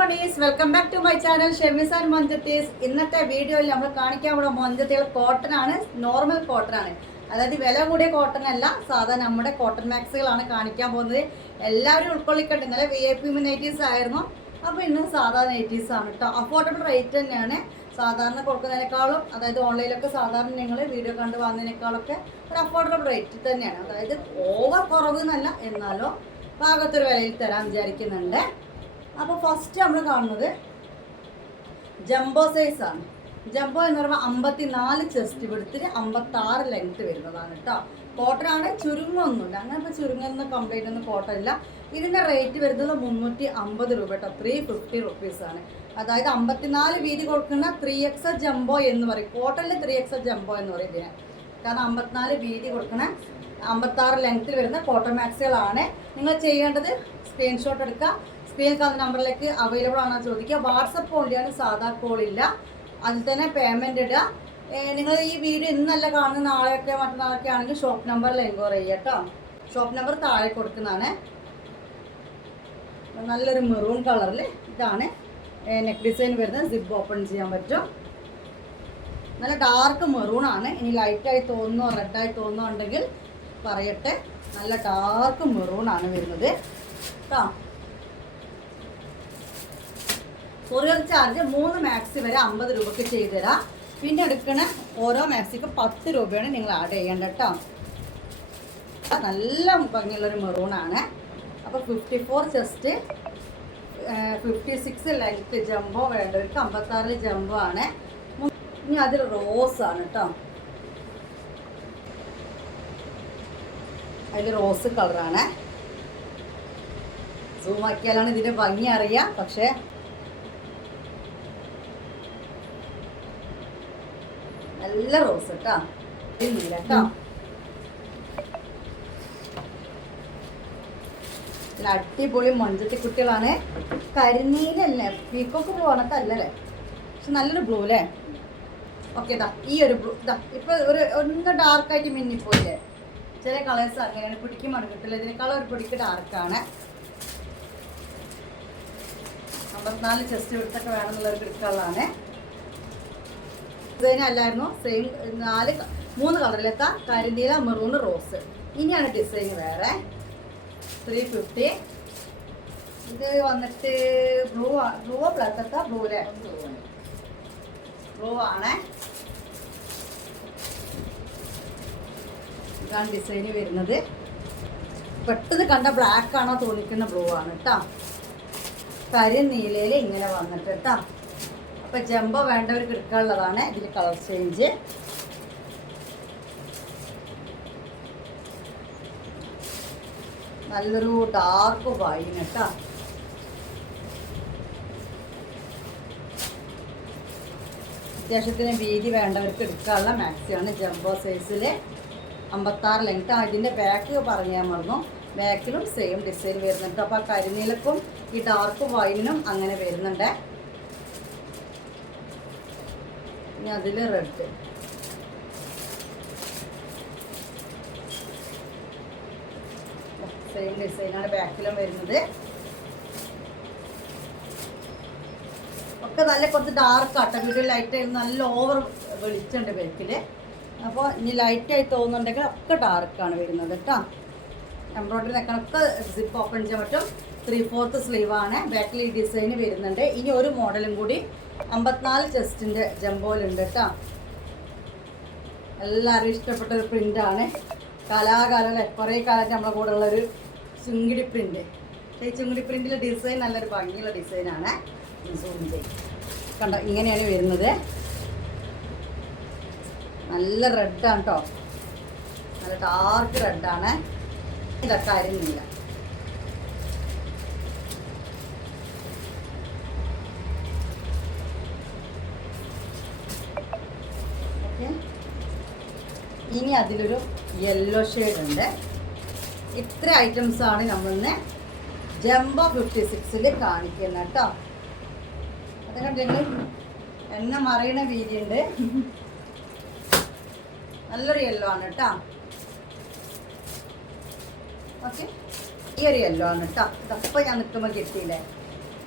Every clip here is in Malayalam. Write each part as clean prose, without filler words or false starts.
buddies, welcome back to my channel Shemis and Monjatis. ഇന്നത്തെ വീഡിയോയിൽ നമ്മൾ കാണിക്കാൻ പോകുന്ന മൊഞ്ചത്തികൾ കോട്ടൺ ആണ്, നോർമൽ കോട്ടൺ ആണ്. അതായത് വില കൂടിയ കോട്ടൺ അല്ല, സാധാ നമ്മുടെ കോട്ടൺ മാക്സുകളാണ് കാണിക്കാൻ പോകുന്നത്. എല്ലാവരും ഉൾക്കൊള്ളിക്കട്ടെ. ഇന്നലെ VIP നൈറ്റീസ് ആയിരുന്നു, അപ്പോൾ ഇന്ന് സാധാ നൈറ്റീസ് ആണ് കേട്ടോ. അഫോർഡബിൾ റേറ്റ് തന്നെയാണ്. സാധാരണ കൊടുക്കുന്നതിനേക്കാളും, അതായത് ഓൺലൈനിലൊക്കെ സാധാരണ നിങ്ങൾ വീഡിയോ കണ്ട് വന്നതിനേക്കാളൊക്കെ ഒരു അഫോർഡബിൾ റേറ്റ് തന്നെയാണ്. അതായത് ഓവർ കുറവ് എന്നല്ല, എന്നാലോ പാകത്തൊരു വിലയിൽ തരാൻ വിചാരിക്കുന്നുണ്ട്. അപ്പോൾ ഫസ്റ്റ് നമ്മൾ കാണുന്നത് ജംബോ സൈസാണ്. ജംബോ എന്ന് പറയുമ്പോൾ 54 ചെസ്റ്റ് വിടുത്തിന് 56 ലെങ്ത്ത് വരുന്നതാണ് കേട്ടോ. കോട്ടൺ ആണ്, ചുരുങ്ങൊന്നുമില്ല. അങ്ങനെ ഇപ്പോൾ ചുരുങ്ങുന്ന കംപ്ലൈൻ്റ് ഒന്നും കോട്ടൺ ഇല്ല. ഇതിൻ്റെ റേറ്റ് വരുന്നത് 350 രൂപ കേട്ടോ. 350 റുപ്പീസാണ്. അതായത് 54 വീതി കൊടുക്കുന്ന 3XL ജംബോ എന്ന് പറയും. കോട്ടണിൽ 3XL ജംബോ എന്ന് പറയും ഇതിന്. കാരണം 54 വീതി കൊടുക്കുന്ന 56 ലെങ്ത്തിൽ വരുന്ന കോട്ടൺ മാക്സുകളാണ്. നിങ്ങൾ ചെയ്യേണ്ടത് സ്ക്രീൻഷോട്ട് എടുക്കുക, സ്ക്രീനിൽ കാണുന്ന നമ്പറിലേക്ക് അവൈലബിൾ ആണോ ചോദിക്കുക. വാട്സപ്പ് ഓൺലിയാണ്, സാധാ കോളില്ല. അതിൽ തന്നെ പേയ്മെൻറ്റ് ഇടുക. നിങ്ങൾ ഈ വീഡിയോ ഇന്നല്ല കാണുന്ന നാളെയൊക്കെ മറ്റന്നാളൊക്കെ ആണെങ്കിൽ ഷോപ്പ് നമ്പറിൽ എൻക്വയറി ചെയ്യുക കേട്ടോ. ഷോപ്പ് നമ്പർ താഴെ കൊടുക്കുന്നതാണ്. നല്ലൊരു മെറൂൺ കളറിൽ ഇതാണ് നെക്ക് ഡിസൈൻ വരുന്നത്. സിബ് ഓപ്പൺ ചെയ്യാൻ പറ്റും. നല്ല ഡാർക്ക് മെറൂൺ ആണ്. ഇനി ലൈറ്റായി തോന്നുന്നോ റെഡായി തോന്നുന്നോ ഉണ്ടെങ്കിൽ പറയട്ടെ. നല്ല ഡാർക്ക് മെറൂൺ ആണ് വരുന്നത് കേട്ടോ. കൊറിയർ ചാർജ് 3 മാക്സി വരെ 50 രൂപയ്ക്ക് ചെയ്തു തരാം. പിന്നെ എടുക്കുന്ന ഓരോ മാക്സിക്ക് 10 രൂപയാണ് നിങ്ങൾ ആഡ് ചെയ്യേണ്ടത് കേട്ടോ. നല്ല ഭംഗിയുള്ളൊരു മെറൂണാണ്. അപ്പോൾ 54 ചെസ്റ്റ്, 56 ലെങ്ത്ത് ജംബോ വേണ്ടവർക്ക് 56 ജംബോ ആണ്. ഇനി അതിൽ റോസ് ആണ് കേട്ടോ. അതിൽ റോസ് കളറാണ്. സൂം ആക്കിയാലാണ് ഇതിൻ്റെ ഭംഗി അറിയാം. പക്ഷേ നല്ല റോസ് കേട്ടോ. നീല കേട്ടോ. അടിപൊളി മൊഞ്ചത്തി കുട്ടികളാണ്. കരിനീലല്ലേ, പീക്കോക്ക് ബ്ലൂ ആണക്കല്ലേ, പക്ഷെ നല്ലൊരു ബ്ലൂ അല്ലേ. ഓക്കെ ഇതാ ഈ ഒരു ബ്ലൂ ഇതാ. ഇപ്പൊ ഒന്ന് ഡാർക്കായിട്ട് മിന്നിപ്പോയില്ലേ. ചില കളേഴ്സ് അങ്ങനെയാണ്, പിടിക്ക് മടുക്കത്തില്ല. ഇതിനേക്കാളും ഒരു പിടിക്ക് ഡാർക്കാണ്. 54 ചെസ്റ്റ് വിടുത്തൊക്കെ വേണമെന്നുള്ളൊരു പിടിക്കുകളാണ്. ഡിസൈൻ അല്ലായിരുന്നു, സെയിം 3 കളറിലെത്താം. കരിനീല, മെറൂൺ, റോസ്. ഇനിയാണ് ഡിസൈൻ വേറെ. 350. ഇത് വന്നിട്ട് ബ്ലൂ ബ്ലാക്ക് ബ്ലൂലെ ബ്ലൂ ആണ്. ഇതാണ് ഡിസൈന് വരുന്നത്. പെട്ടെന്ന് കണ്ട ബ്ലാക്ക് ആണോ തോന്നിക്കുന്ന ബ്ലൂ ആണ് കേട്ടോ. കരിനീലയിൽ ഇങ്ങനെ വന്നിട്ട് കേട്ടോ. അപ്പോൾ ജംബോ വേണ്ടവർക്ക് എടുക്കാനുള്ളതാണ്. ഇതിൽ കളർ ചേഞ്ച്. നല്ലൊരു ഡാർക്ക് വൈൻ കേട്ടോ. അത്യാവശ്യത്തിന് വീതി വേണ്ടവർക്ക് എടുക്കാനുള്ള മാക്സിയാണ്. ജംബോ സൈസിൽ 56 ലെങ്ത്ത്. ഇതിൻ്റെ ബാക്ക് പറയാൻ മറന്നു. ബാക്കിലും സെയിം ഡിസൈൻ വരുന്നുണ്ട്. അപ്പോൾ കരിനീലക്കും ഈ ഡാർക്ക് വൈനിനും അങ്ങനെ വരുന്നുണ്ട്. ഇനി അതിൽ റെഡ്. സെയിം ഡിസൈനാണ് ബാക്കിലും വരുന്നത്. ഒക്കെ നല്ല കുറച്ച് ഡാർക്ക് ആട്ടോ. വീഡിയോ ലൈറ്റ് നല്ല ഓവർ വെളിച്ചുണ്ട് ബാക്കിൽ. അപ്പോൾ ഇനി ലൈറ്റായി തോന്നുന്നുണ്ടെങ്കിൽ ഒക്കെ ഡാർക്കാണ് വരുന്നത് കേട്ടോ. എംബ്രോയ്ഡറി നെക്കാളൊക്കെ സിപ്പ് ഓപ്പൺ ചെയ്യാൻ പറ്റും. 3/4 സ്ലീവാണ്. ബാക്കിൽ ഈ ഡിസൈന് വരുന്നുണ്ട്. ഇനി ഒരു മോഡലും കൂടി 54 ചെസ്റ്റിൻ്റെ ജംബോയിലുണ്ട് കേട്ടോ. എല്ലാവരും ഇഷ്ടപ്പെട്ട ഒരു പ്രിൻ്റാണ്. കാലാകാലം അല്ലേ, കുറേ കാലത്ത് നമ്മളെ കൂടെ ഉള്ളൊരു ചുങ്കിടി പ്രിൻ്റ്. ഈ ചുങ്കിടി പ്രിൻറ്റിലെ ഡിസൈൻ നല്ലൊരു ഭംഗിയുള്ള ഡിസൈനാണ്. കണ്ടോ, ഇങ്ങനെയാണ് വരുന്നത്. നല്ല റെഡാണ് കേട്ടോ. നല്ല ഡാർക്ക് റെഡാണ്. ഇതൊക്കെ അരിഞ്ഞില്ല. ഇനി അതിലൊരു യെല്ലോ ഷെയ്ഡ് ഉണ്ട്. ഇത്ര ഐറ്റംസാണ് നമ്മളിന്ന് ജംബോ 56ൽ കാണിക്കുന്നത് കേട്ടോ. അത് കണ്ടെങ്കിൽ എണ്ണ മറിയണ വീതിയുണ്ട്. നല്ലൊരു യെല്ലോ ആണ് കേട്ടോ. ഓക്കെ, ഈ ഒരു യെല്ലോ ആണ് കേട്ടോ. ഇതപ്പോൾ ഞാൻ നിൽക്കുമ്പോൾ കിട്ടിയില്ലേ.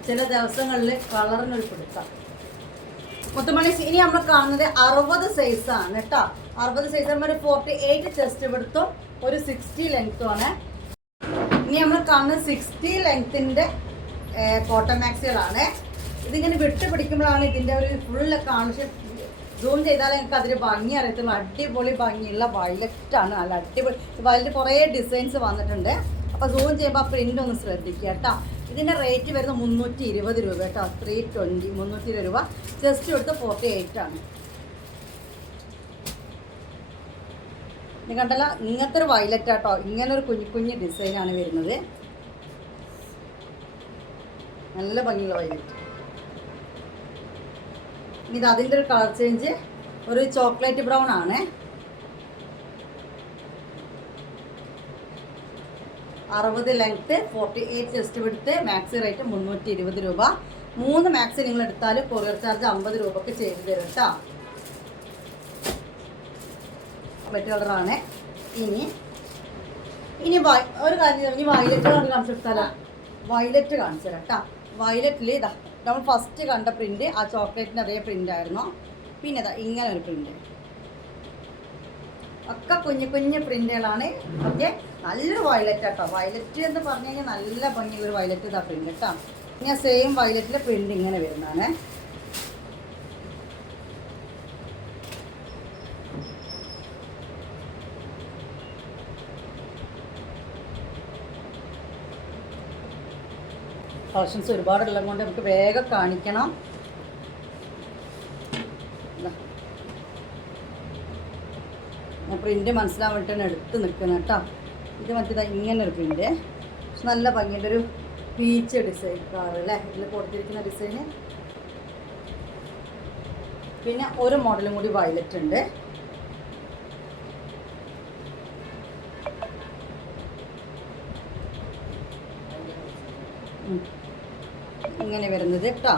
ചില ദിവസങ്ങളിൽ കളറിനൊരു പിടുത്തം. മുത്തുമണി ഇനി നമ്മൾ കാണുന്നത് 60 സൈസാണ് കേട്ടോ. 60 സൈസ് നമ്മൾ 48 ചെസ്റ്റ് എടുത്തും ഒരു 60 ലെങ്ത്തും ആണ്. ഇനി നമ്മൾ കാണുന്നത് 60 ലെങ്ത്തിന്റെ കോട്ടൺ മാക്സികളാണ്. ഇതിങ്ങനെ വിട്ട് പിടിക്കുമ്പോഴാണ് ഇതിൻ്റെ ഒരു ഫുള്ള് കാണും. സൂം ചെയ്താൽ എനിക്ക് അതിന് ഭംഗി അറിയത്തുള്ളൂ. അടിപൊളി ഭംഗിയുള്ള വയലറ്റാണ്. നല്ല അടിപൊളി വയലറ്റ് കുറേ ഡിസൈൻസ് വന്നിട്ടുണ്ട്. അപ്പോൾ സൂം ചെയ്യുമ്പോൾ ആ പ്രിൻ്റ് ഒന്ന് ശ്രദ്ധിക്കുക കേട്ടോ. ഇതിൻ്റെ റേറ്റ് വരുന്നത് 320 രൂപ കേട്ടോ. 320 320 രൂപ. ചെസ്റ്റ് എടുത്ത് 48 ആണ്. ഇത് കണ്ടല്ലോ, ഇങ്ങനത്തെ ഒരു വയലറ്റ് കേട്ടോ. ഇങ്ങനൊരു കുഞ്ഞു ഡിസൈനാണ് വരുന്നത്. നല്ല ഭംഗിയുള്ള വയലറ്റ്. ഇത് അതിൻ്റെ ഒരു കളർ ചേഞ്ച് ഒരു ചോക്ലേറ്റ് ബ്രൗൺ ആണ്. 60 length, 48 chest width, maxi rate 320 രൂപ. 3 മാക്സി നിങ്ങൾ എടുത്താൽ കൊറിയർ ചാർജ് 50 രൂപക്ക് ചെയ്ത് തരും കേട്ടോ. വൈറ്റ് കളറാണ്. ഇനി ഒരു കാര്യം, ഇനി വയലറ്റ് കളർ കാണിച്ചു കൊടുത്താലോ? വയലറ്റ് കാണിച്ചു തരാം കേട്ടോ. വയലറ്റിൽ ഇതാ നമ്മൾ ഫസ്റ്റ് കണ്ട പ്രിന്റ് ആ ചോക്ലേറ്റിൻ്റെ അതേ പ്രിന്റ് ആയിരുന്നു. പിന്നെ ഇതാ ഇങ്ങനെ ഒരു പ്രിന്റ്. ഒക്കെ കുഞ്ഞു പ്രിന്റുകളാണ്. ഓക്കെ, നല്ലൊരു വയലറ്റ് കേട്ടോ. വയലറ്റ് എന്ന് പറഞ്ഞു കഴിഞ്ഞാൽ നല്ല ഭംഗിയുള്ള ഒരു വയലറ്റ് ഇതാ പ്രിന്റ് കേട്ടോ. ഇങ്ങനെ സെയിം വയലറ്റിലെ പ്രിന്റ് ഇങ്ങനെ വരുന്നതാണ്. കളക്ഷൻസ് ഒരുപാടുള്ളത് കൊണ്ട് നമുക്ക് വേഗം കാണിക്കണം. ഞാൻ പ്രിൻ്റ് മനസ്സിലാൻ വേണ്ടിയിട്ടാണ് എടുത്ത് നിൽക്കുന്നത് കേട്ടോ. ഇത് മറ്റേതാ ഇങ്ങനൊരു പ്രിൻ്റ്. പക്ഷെ നല്ല ഭംഗിയുടെ ഒരു പീച്ച് ഡിസൈൻ കളർ അല്ലേ ഇതിൽ കൊടുത്തിരിക്കുന്ന ഡിസൈന്. പിന്നെ ഒരു മോഡലും കൂടി വയലറ്റ് ഉണ്ട്. ഇങ്ങനെ വരുന്നത് കേട്ടോ.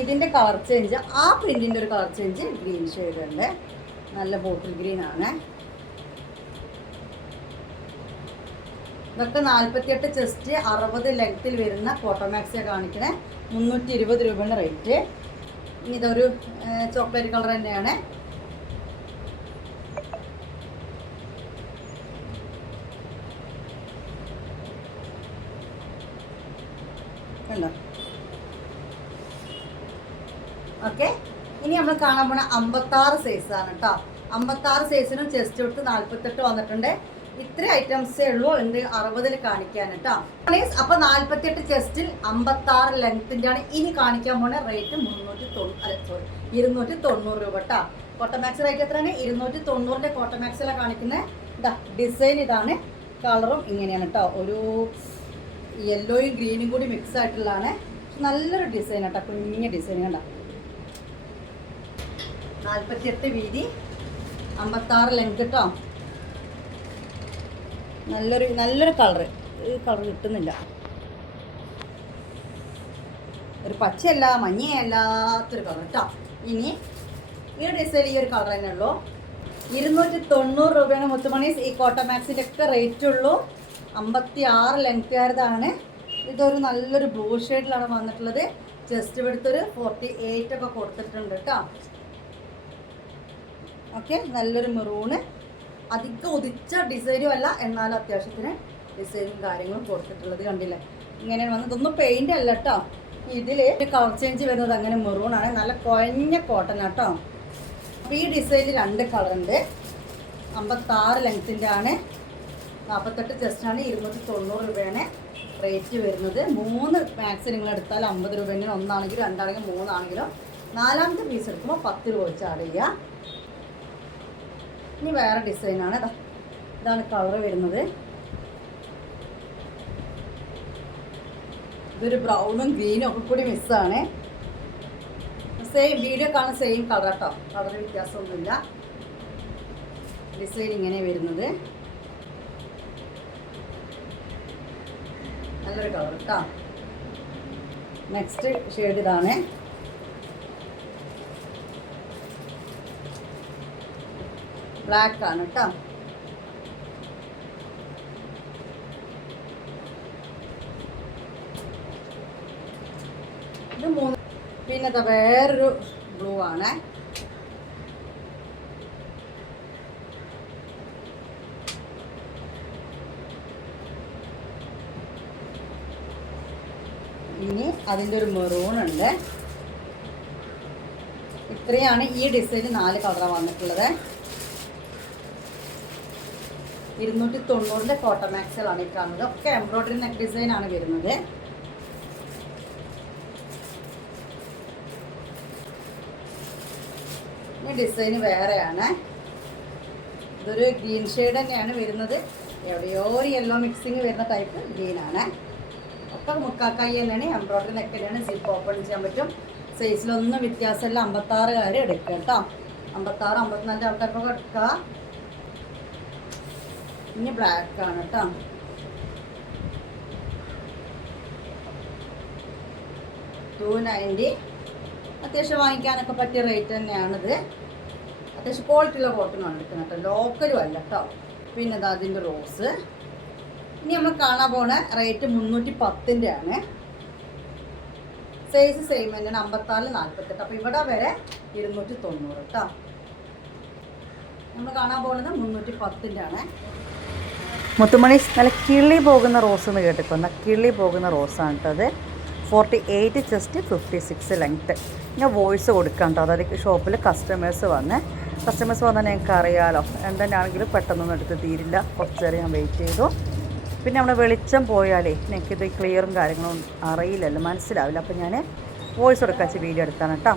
ഇതിൻ്റെ കളർ ചേഞ്ച്, ആ പ്രിന്റിൻ്റെ ഒരു കളർ ചേഞ്ച് ഗ്രീൻ ഷെയ്ഡ് ഉണ്ട്. നല്ല ബോട്ടിൽ ഗ്രീൻ ആണ്. ഇതൊക്കെ 48 ചെസ്റ്റ് 60 ലെങ്ത്തിൽ വരുന്ന കോട്ടൺ മാക്സിയാണ് കാണിക്കണേ. 320 രൂപയുടെ റേറ്റ്. ഇനി ഇതൊരു ചോക്ലേറ്റ് കളർ തന്നെയാണ്. കണ്ടോ? ഓക്കെ, ഇനി നമ്മൾ കാണാൻ പോണ 56 സൈസാണ് കേട്ടോ. 56 സൈസിനും ചെസ്റ്റ് വിട്ട് 48 വന്നിട്ടുണ്ട്. ഇത്ര ഐറ്റംസേ ഉള്ളൂ എന്ത് 60 കാണിക്കാൻ കേട്ടോ. അപ്പൊ 48 ചെസ്റ്റിൽ 56 ലെങ്ത്തിന്റെ ആണ് ഇനി കാണിക്കാൻ പോണ. റേറ്റ് 290 രൂപ കേട്ടോ. കോട്ടൺ മാക്സ് റേറ്റ് എത്രയാണ്? 290 കോട്ടൺ മാക്സിലാണ് കാണിക്കുന്നത്. ഇതാ ഡിസൈൻ ഇതാണ്. കളറും ഇങ്ങനെയാണ് കേട്ടോ. ഒരു യെല്ലോയും ഗ്രീനും കൂടി മിക്സ് ആയിട്ടുള്ളതാണ്. നല്ലൊരു ഡിസൈൻ കേട്ടോ. കുഞ്ഞ ഡിസൈൻ കണ്ട. 48 വീതി, 56 ലെങ്ത് കേട്ടോ. നല്ലൊരു കളറ്. ഈ കളർ കിട്ടുന്നില്ല. ഒരു പച്ചയല്ല മഞ്ഞയല്ലാത്തൊരു കളർ കേട്ടോ. ഇനി ഈ ഡിസൈൻ ഈ ഒരു കളർ തന്നെ ഉള്ളൂ. 290 രൂപയാണ് മുത്തുമണീസ്. ഈ കോട്ടൺ മാക്സിൻ്റെ ഒക്കെ റേറ്റ് ഉള്ളൂ. 56 ലെങ്ത്തുകാരതാണ്. ഇതൊരു നല്ലൊരു ബ്ലൂ ഷെയ്ഡിലാണ് വന്നിട്ടുള്ളത്. ചെസ്റ്റ് എടുത്തൊരു 48 ഒക്കെ കൊടുത്തിട്ടുണ്ട് കേട്ടോ. ഓക്കെ, നല്ലൊരു മെറൂണ്. അധികം ഉദിച്ച ഡിസൈനും അല്ല, എന്നാലും അത്യാവശ്യത്തിന് ഡിസൈനും കാര്യങ്ങളും കൊടുത്തിട്ടുള്ളത് കണ്ടില്ലേ. ഇങ്ങനെയാണ് വന്നത്. ഇതൊന്നും പെയിൻ്റ് അല്ല കേട്ടോ. ഇതിൽ കളർ ചേഞ്ച് വരുന്നത് അങ്ങനെ മെറൂണാണ്. നല്ല കുഴഞ്ഞ കോട്ടൺ കേട്ടോ. അപ്പോൾ ഈ ഡിസൈനിൽ 2 കളറുണ്ട്. 56 ലെങ്ത്തിൻ്റെ ആണ്. 48 ചെസ്റ്റാണ്. 290 രൂപയാണ് റേറ്റ് വരുന്നത്. 3 മാക്സ് നിങ്ങൾ എടുത്താൽ 50 രൂപ തന്നെയാണ്. ഒന്നാണെങ്കിലും 2ആണെങ്കിലും 3ആണെങ്കിലും. 4ാമത്തെ പീസ് എടുക്കുമ്പോൾ 10 രൂപ വെച്ച് ആഡ് ചെയ്യുക. ഇനി വേറെ ഡിസൈനാണ്. ഇതാണ് കളർ വരുന്നത്. ഇതൊരു ബ്രൗണും ഗ്രീനും ഒക്കെ കൂടി മിക്സാണ്. സെയിം വീഡിയോ കാണുന്ന സെയിം കളർ കേട്ടോ. കളർ വ്യത്യാസമൊന്നുമില്ല. ഡിസൈൻ ഇങ്ങനെ വരുന്നത്. നല്ലൊരു കളർ കേട്ടോ. നെക്സ്റ്റ് ഷെയ്ഡ് ഇതാണ്. ബ്ലാക്ക് ആണ് കേട്ടോ. ഇത് 3. പിന്നെ വേറൊരു ബ്ലൂ ആണ്. ഇനി അതിൻ്റെ ഒരു മെറൂൺ ഉണ്ട്. ഇത്രയാണ് ഈ ഡിസൈന് 4 കളറാണ് വന്നിട്ടുള്ളത്. 290 കോട്ടൺ മാക്സുകളാണ് ഈ കാണുന്നത്. ഒക്കെ എംബ്രോയിഡറി നെക്ക് ഡിസൈനാണ് വരുന്നത്. ഈ ഡിസൈന് വേറെയാണ്. ഇതൊരു ഗ്രീൻ ഷെയ്ഡ് തന്നെയാണ് വരുന്നത്. എവിടെയോ ഒരു യെല്ലോ മിക്സിങ് വരുന്ന ടൈപ്പ് ഗ്രീനാണ്. ഒക്കെ മുക്കാക്കായി തന്നെയാണ്. എംബ്രോയിഡറി നെക്ക് തന്നെയാണ്. സിപ്പ് ഓപ്പൺ ചെയ്യാൻ പറ്റും. സൈസിലൊന്നും വ്യത്യാസമില്ല. 56 എടുക്കുക കേട്ടോ. 56, 54 ആൾക്കാർക്കൊക്കെ എടുക്കുക. ഇനി ബ്ലാക്ക് ആണ് കേട്ടോ. $290. അത്യാവശ്യം വാങ്ങിക്കാനൊക്കെ പറ്റിയ റേറ്റ് തന്നെയാണിത്. അത്യാവശ്യം ക്വാളിറ്റിയുള്ള കോട്ടനാണ് എടുക്കുന്നത് കേട്ടോ. ലോക്കലും അല്ല കേട്ടോ. പിന്നെ അതിൻ്റെ റോസ്. ഇനി നമ്മൾ കാണാൻ പോണ റേറ്റ് 310 ആണ്. സൈസ് സെയിം തന്നെയാണ്. 54, 48. അപ്പോൾ ഇവിടെ വരെ 290 കേട്ടോ. നമ്മൾ കാണാൻ പോകുന്നത് 310 ആണ്. മുത്തുമണി നല്ല കിള്ളി പോകുന്ന റോസ് എന്ന് കേട്ടിട്ടുണ്ട്. കിള്ളി പോകുന്ന റോസാണ് കേട്ടോ അത്. 48 ചെസ്റ്റ്, 56 ലെങ്ത്ത്. ഞാൻ വോയിസ് കൊടുക്കാം കേട്ടോ. അതായത് ഷോപ്പിൽ കസ്റ്റമേഴ്സ് വന്നാൽ ഞങ്ങൾക്ക് അറിയാമല്ലോ. എന്തെന്നാണെങ്കിലും പെട്ടെന്നൊന്നും എടുത്ത് തീരില്ല. കുറച്ച് നേരം ഞാൻ വെയിറ്റ് ചെയ്തു. പിന്നെ നമ്മുടെ വെളിച്ചം പോയാലേ എനിക്കിത് ക്ലിയറും കാര്യങ്ങളും അറിയില്ലല്ലോ, മനസ്സിലാവില്ല. അപ്പോൾ ഞാൻ വോയിസ് കൊടുക്കാച്ച് വീഡിയോ എടുത്താണ് കേട്ടോ.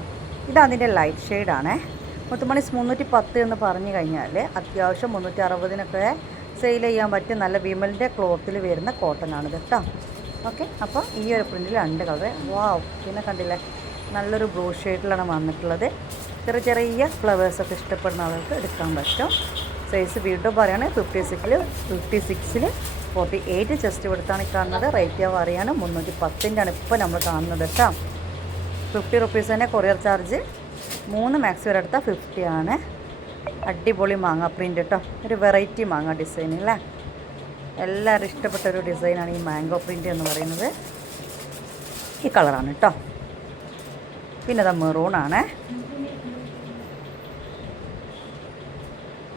ഇത് അതിൻ്റെ ലൈറ്റ് ഷെയ്ഡാണേ. മുത്തുമണി 310 എന്ന് പറഞ്ഞു കഴിഞ്ഞാൽ അത്യാവശ്യം 360-നൊക്കെ സെയിൽ ചെയ്യാൻ പറ്റിയ നല്ല വിമലിൻ്റെ ക്ലോത്തിൽ വരുന്ന കോട്ടനാണിത് കേട്ടോ. ഓക്കെ, അപ്പോൾ ഈ ഒരു പ്രിൻറ്റിൽ 2 കളർ. വാവ്, പിന്നെ കണ്ടില്ലേ നല്ലൊരു ബ്ലൂ ഷെയ്ഡിലാണ് വന്നിട്ടുള്ളത്. ചെറിയ ചെറിയ ഫ്ലവേഴ്സൊക്കെ ഇഷ്ടപ്പെടുന്ന ആൾക്ക് എടുക്കാൻ പറ്റും. സൈസ് വീണ്ടും പറയാണ് 56-ൽ 48 ചെസ്റ്റ് എടുത്താണ് ഈ കാണുന്നത്. റേറ്റ് പറയാണ് 310 ഇപ്പോൾ നമ്മൾ കാണുന്നത് കേട്ടോ. 50 റുപ്പീസ് തന്നെ കൊറിയർ ചാർജ്. 3 മാക്സ് വരെ എടുത്താൽ 50 ആണ്. അടിപൊളി മാങ്ങ പ്രിൻ്റ് കേട്ടോ. ഒരു വെറൈറ്റി മാങ്ങ ഡിസൈൻ അല്ലേ. എല്ലാവരും ഇഷ്ടപ്പെട്ട ഒരു ഡിസൈനാണ് ഈ മാംഗോ പ്രിൻ്റ് എന്ന് പറയുന്നത്. ഈ കളറാണ് കേട്ടോ. പിന്നെ അത് മെറൂണാണ്.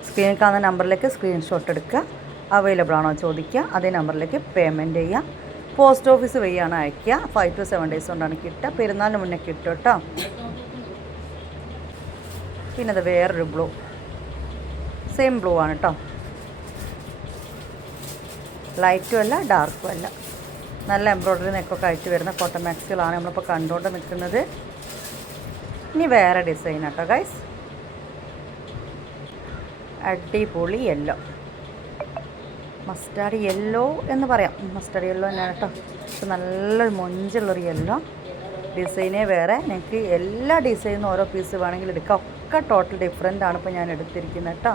സ്ക്രീനിൽ കാണുന്ന നമ്പറിലേക്ക് സ്ക്രീൻഷോട്ട് എടുക്കുക. അവൈലബിൾ ആണോ ചോദിക്കുക. അതേ നമ്പറിലേക്ക് പേയ്മെൻറ്റ് ചെയ്യുക. പോസ്റ്റ് ഓഫീസ് വഴിയാണ് അയയ്ക്കുക. 5 to 7 ഡേയ്സ് കൊണ്ടാണ് കിട്ടുക. പെരുന്നാളിന് മുന്നേ കിട്ടും കേട്ടോ. പിന്നെ അത് വേറൊരു ബ്ലൂ, സെയിം ബ്ലൂ ആണ് കേട്ടോ. ലൈറ്റും അല്ല ഡാർക്കും അല്ല. നല്ല എംബ്രോയ്ഡറി നെക്കൊക്കെ ആയിട്ട് വരുന്ന കോട്ടൺ മാക്സുകളാണ് നമ്മളിപ്പോൾ കണ്ടുകൊണ്ട് നിൽക്കുന്നത്. ഇനി വേറെ ഡിസൈൻ കേട്ടോ ഗൈസ്. അടിപൊളി യെല്ലോ, മസ്റ്റാർഡ് യെല്ലോ എന്ന് പറയാം. മസ്റ്റാർഡ് യെല്ലോ തന്നെയാണ് കേട്ടോ. പക്ഷെ നല്ലൊരു മൊഞ്ചുള്ളൊരു യെല്ലോ. ഡിസൈനേ വേറെ. നിങ്ങൾക്ക് എല്ലാ ഡിസൈനും ഓരോ പീസ് വേണമെങ്കിൽ എടുക്കാം. ഒക്കെ ടോട്ടൽ ഡിഫറെൻ്റ് ആണ് ഇപ്പോൾ ഞാൻ എടുത്തിരിക്കുന്നത് കേട്ടോ.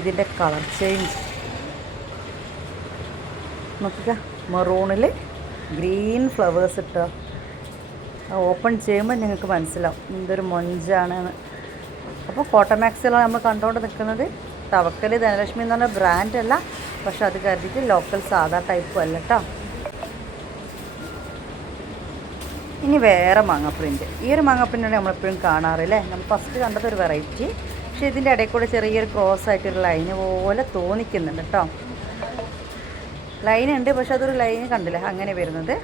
ഇതിൻ്റെ കളർ ചേഞ്ച് നോക്കുക. മെറൂണിൽ ഗ്രീൻ ഫ്ലവേഴ്സ് ഇട്ടോ. ഓപ്പൺ ചെയ്യുമ്പോൾ നിങ്ങൾക്ക് മനസ്സിലാവും എന്തൊരു മൊഞ്ചാണെന്ന്. അപ്പോൾ കോട്ടൺ മാക്സിലാണ് നമ്മൾ കണ്ടുകൊണ്ട് നിൽക്കുന്നത്. തവക്കൽ ധനലക്ഷ്മി എന്ന് പറഞ്ഞ ബ്രാൻഡല്ല, പക്ഷെ അത് കരുതിയിട്ട് ലോക്കൽ സാധാ ടൈപ്പും അല്ല കേട്ടോ. ഇനി വേറെ മാങ്ങ പ്രിൻ്റ്. ഈ ഒരു മാങ്ങ പ്രിൻ്റാണ് നമ്മളെപ്പോഴും കാണാറില്ലേ. നമ്മൾ ഫസ്റ്റ് കണ്ടത് ഒരു വെറൈറ്റി. പക്ഷേ ഇതിൻ്റെ ഇടയിൽ കൂടെ ചെറിയൊരു ക്രോസ് ആയിട്ടൊരു ലൈന് പോലെ തോന്നിക്കുന്നുണ്ട് കേട്ടോ. ലൈനുണ്ട്, പക്ഷെ അതൊരു ലൈന് കണ്ടില്ല അങ്ങനെ വരുന്നത്.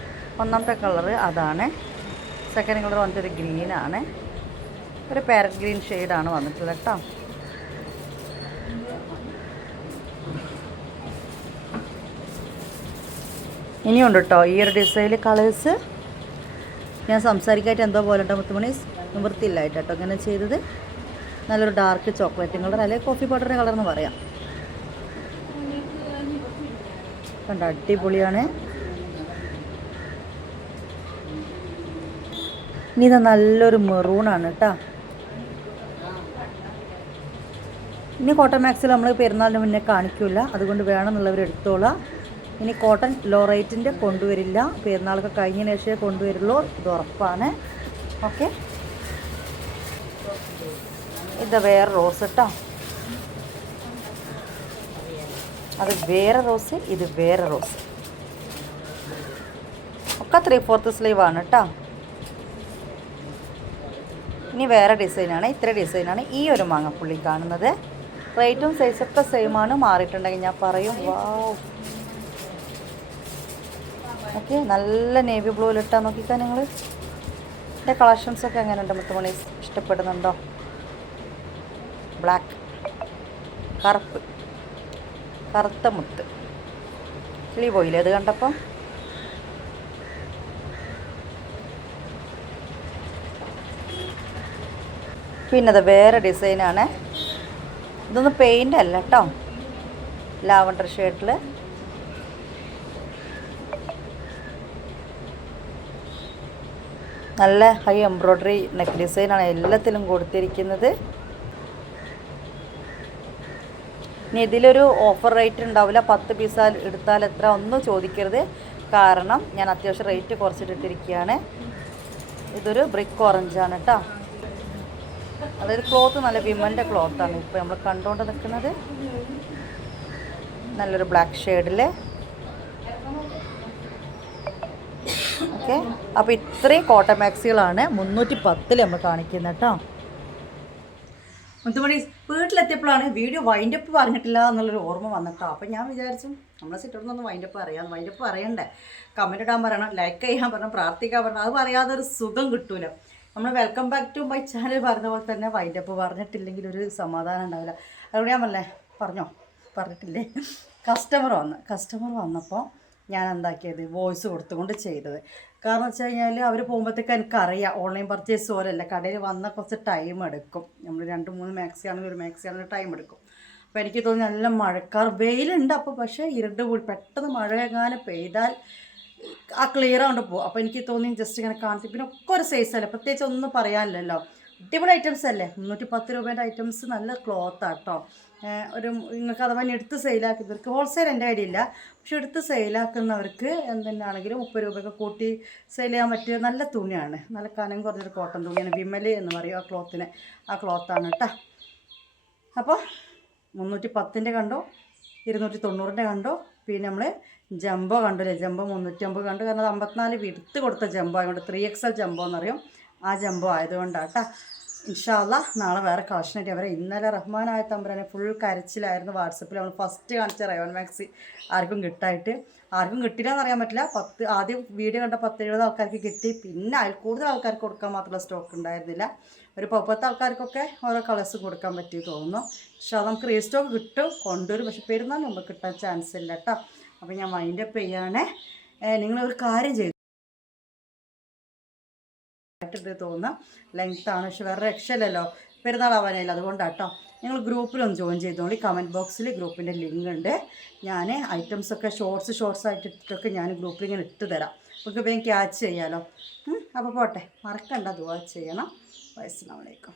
ഒന്നാമത്തെ കളറ് അതാണ്. സെക്കൻഡ് കളർ വന്നിട്ട് ഒരു ഗ്രീനാണ്. ഒരു പാരറ്റ് ഗ്രീൻ ഷെയ്ഡാണ് വന്നിട്ടുള്ളത് കേട്ടോ. ഇനിയുണ്ട് കേട്ടോ ഈ ഒരു ഡിസൈനിൽ കളേഴ്സ്. ഞാൻ സംസാരിക്കാനായിട്ട് എന്തോ പോലെ ഉണ്ടോ മുത്തുമണി, നിവൃത്തിയില്ലായിട്ട് കേട്ടോ അങ്ങനെ ചെയ്തത്. നല്ലൊരു ഡാർക്ക് ചോക്ലേറ്റ് കളർ, അല്ലെങ്കിൽ കോഫി പൗഡറിൻ്റെ കളർ എന്ന് പറയാം. കണ്ടോ അടിപൊളിയാണ്. ഇനി ഇത് നല്ലൊരു മെറൂണാണ് കേട്ടോ. ഇനി കോട്ടൺ മാക്സിൽ നമ്മൾ പെരുന്നാളിന് മുന്നേ കാണിക്കില്ല, അതുകൊണ്ട് വേണമെന്നുള്ളവർ എടുത്തോളാം. ഇനി കോട്ടൺ ലോ റേറ്റിൻ്റെ കൊണ്ടുവരില്ല. പെരുന്നാളൊക്കെ കഴിഞ്ഞതിന് ശേഷമേ കൊണ്ടുവരുള്ളൂ, ഇത് ഉറപ്പാണ്. ഓക്കെ, ഇത് വേറെ റോസ് കേട്ടോ. അത് വേറെ റോസ്, ഇത് വേറെ റോസ്. ഒക്കെ 3/4 സ്ലീവ് ആണ് കേട്ടോ. ഇനി വേറെ ഡിസൈനാണ്, ഇത്ര ഡിസൈനാണ് ഈ ഒരു മാങ്ങപ്പുള്ളി കാണുന്നത്. റേറ്റും സൈസൊക്കെ സെയിമാണ്, മാറിയിട്ടുണ്ടെങ്കിൽ ഞാൻ പറയും. വാവ്, ഓക്കെ, നല്ല നേവി ബ്ലൂവിലിട്ടാൽ നോക്കിക്കാൻ നിങ്ങൾ. എൻ്റെ കളക്ഷൻസൊക്കെ എങ്ങനെയുണ്ട് മുത്തുമണി, ഇഷ്ടപ്പെടുന്നുണ്ടോ? ബ്ലാക്ക്, കറുപ്പ്, കറുത്ത മുത്ത് കിളി പോയില്ലേ അത് കണ്ടപ്പം? പിന്നെ അത് വേറെ ഡിസൈനാണ്. ഇതൊന്നും പെയിൻ്റ് അല്ല കേട്ടോ, ലാവണ്ടർ ഷേഡിൽ നല്ല ഹൈ എംബ്രോയ്ഡറി നെക്ക് ഡിസൈനാണ് എല്ലാത്തിലും കൊടുത്തിരിക്കുന്നത്. ഇനി ഇതിലൊരു ഓഫർ റേറ്റ് ഉണ്ടാവില്ല, 10 പീസ് എടുത്താൽ എത്ര ഒന്നും ചോദിക്കരുത്, കാരണം ഞാൻ അത്യാവശ്യം റേറ്റ് കുറച്ചിട്ടിരിക്കുകയാണ്. ഇതൊരു ബ്രിക്ക് ഓറഞ്ചാണ് കേട്ടോ. അതായത് ക്ലോത്ത് നല്ല വിമൻ്റെ ക്ലോത്താണ് ഇപ്പോൾ നമ്മൾ കണ്ടുകൊണ്ട് നിൽക്കുന്നത്. നല്ലൊരു ബ്ലാക്ക് ഷെയ്ഡിൽ. ഓക്കെ, അപ്പോൾ ഇത്രയും കോട്ടൺ മാക്സികളാണ് 310 നമ്മൾ കാണിക്കുന്നത് കേട്ടോ. മുത്തുമണി വീട്ടിലെത്തിയപ്പോഴാണ് വീഡിയോ വൈൻഡപ്പ് പറഞ്ഞിട്ടില്ല എന്നുള്ളൊരു ഓർമ്മ വന്നിട്ടോ. അപ്പോൾ ഞാൻ വിചാരിച്ചു നമ്മളെ സിറ്റോടൊന്നും വൈൻഡപ്പ് പറയണ്ടേ, കമൻറ്റ് ഇടാൻ പറയണം, ലൈക്ക് ചെയ്യാൻ പറയണം, പ്രാർത്ഥിക്കാൻ പറയണം. അത് പറയാതെ ഒരു സുഖം കിട്ടൂല. നമ്മൾ welcome back to my channel പറഞ്ഞ പോലെ തന്നെ വൈൻഡപ്പ് പറഞ്ഞിട്ടില്ലെങ്കിൽ ഒരു സമാധാനം ഉണ്ടാവില്ല. അതുകൊണ്ട് ഞാൻ പറഞ്ഞിട്ടില്ലേ, കസ്റ്റമർ വന്നപ്പോൾ ഞാൻ എന്താക്കിയത് വോയിസ് കൊടുത്തുകൊണ്ട് ചെയ്തത്. കാരണം വെച്ച് കഴിഞ്ഞാൽ അവർ പോകുമ്പോഴത്തേക്ക് എനിക്കറിയാം ഓൺലൈൻ പർച്ചേസ് പോലെയല്ല, കടയിൽ വന്നാൽ കുറച്ച് ടൈം എടുക്കും. നമ്മൾ 2-3 മാക്സി ആണെങ്കിൽ ഒരു മാക്സി ആണെങ്കിൽ ടൈം എടുക്കും. അപ്പോൾ എനിക്ക് തോന്നി നല്ല മഴക്കാർ വെയിലുണ്ട്, അപ്പോൾ പക്ഷേ ഇരുണ്ട് കൂടി പെട്ടെന്ന് മഴ എങ്ങാനും പെയ്താൽ ആ ക്ലിയർ ആകൊണ്ട് പോകും. അപ്പോൾ എനിക്ക് തോന്നി ജസ്റ്റ് ഇങ്ങനെ കാണിച്ചു. പിന്നെ ഒക്കെ ഒരു സൈസല്ലേ, പ്രത്യേകിച്ച് ഒന്നും പറയാനില്ലല്ലോ. അടിപൊളി ഐറ്റംസ് അല്ലേ, 310 രൂപേൻ്റെ ഐറ്റംസ്, നല്ല ക്ലോത്താണ് കേട്ടോ. നിങ്ങൾക്ക് അഥവാ എടുത്ത് സെയിലാക്കുന്നവർക്ക് ഹോൾസെയിൽ എൻ്റെ ഐഡിയ ഇല്ല, പക്ഷെ എടുത്ത് സെയിലാക്കുന്നവർക്ക് എന്തെന്നാണെങ്കിലും 30 രൂപയൊക്കെ കൂട്ടി സെയിൽ ചെയ്യാൻ പറ്റിയ നല്ല തുണിയാണ്. നല്ല കനം കുറഞ്ഞൊരു കോട്ടൺ തുണിയാണ്, വിമല് എന്ന് പറയും ആ ക്ലോത്താണ് കേട്ടോ. അപ്പോൾ 310ൻ്റെ കണ്ടോ, 290ൻ്റെ കണ്ടോ, പിന്നെ നമ്മൾ ജംബോ കണ്ടില്ലേ, ജംബോ 350 കണ്ടു. കാരണം അത് 54 വിടുത്ത് കൊടുത്ത ജംബോ ആയതുകൊണ്ട് 3XL ജംബോ എന്നറിയും, ആ ജംബോ ആയതുകൊണ്ടാണ് കേട്ടോ. ഇൻഷാ അല്ലാ നാളെ വേറെ കളക്ഷനായിട്ട് അവരെ. ഇന്നലെ റഹ്മാനായ തമ്പുരാനെ ഫുൾ കരച്ചിലായിരുന്നു. വാട്സപ്പിൽ നമ്മൾ ഫസ്റ്റ് കാണിച്ച റയോൺ മാക്സി ആർക്കും കിട്ടില്ല എന്നറിയാൻ പറ്റില്ല. ആദ്യം വീഡിയോ കണ്ട 10-70 ആൾക്കാർക്ക് കിട്ടി. പിന്നെ അതിൽ കൂടുതൽ ആൾക്കാർക്ക് കൊടുക്കാൻ മാത്രമുള്ള സ്റ്റോക്ക് ഉണ്ടായിരുന്നില്ല. ഒരു 10 ആൾക്കാർക്കൊക്കെ ഓരോ കളേഴ്സ് കൊടുക്കാൻ പറ്റി തോന്നുന്നു. പക്ഷേ നമുക്ക് റീസ്റ്റോക്ക് കിട്ടും, കൊണ്ടുവരും. പക്ഷെ പെരുന്നാളിന് മുമ്പ് കിട്ടാൻ ചാൻസ് ഇല്ല കേട്ടോ. അപ്പോൾ ഞാൻ വൈൻഡപ്പ് ചെയ്യാനേ, നിങ്ങളൊരു കാര്യം ചെയ്തു തോന്നുന്ന ലെങ്ത്താണ്, പക്ഷെ വേറെ രക്ഷയില്ലല്ലോ, പെരുന്നാളാവാനായില്ല, അതുകൊണ്ടാണ് കേട്ടോ. നിങ്ങൾ ഗ്രൂപ്പിലൊന്ന് ജോയിൻ ചെയ്തോളി. കമൻറ്റ് ബോക്സിൽ ഗ്രൂപ്പിൻ്റെ ലിങ്ക് ഉണ്ട്. ഞാൻ ഐറ്റംസൊക്കെ ഷോർട്സ് ആയിട്ട് ഇട്ടിട്ടൊക്കെ ഞാൻ ഗ്രൂപ്പിൽ ഇങ്ങനെ ഇട്ട് തരാം, നമുക്ക് വേഗം ക്യാച്ച് ചെയ്യാമല്ലോ. അപ്പോൾ പോട്ടെ, മറക്കണ്ട, ദുആ ചെയ്യണം. അസ്സലാമു അലൈക്കും.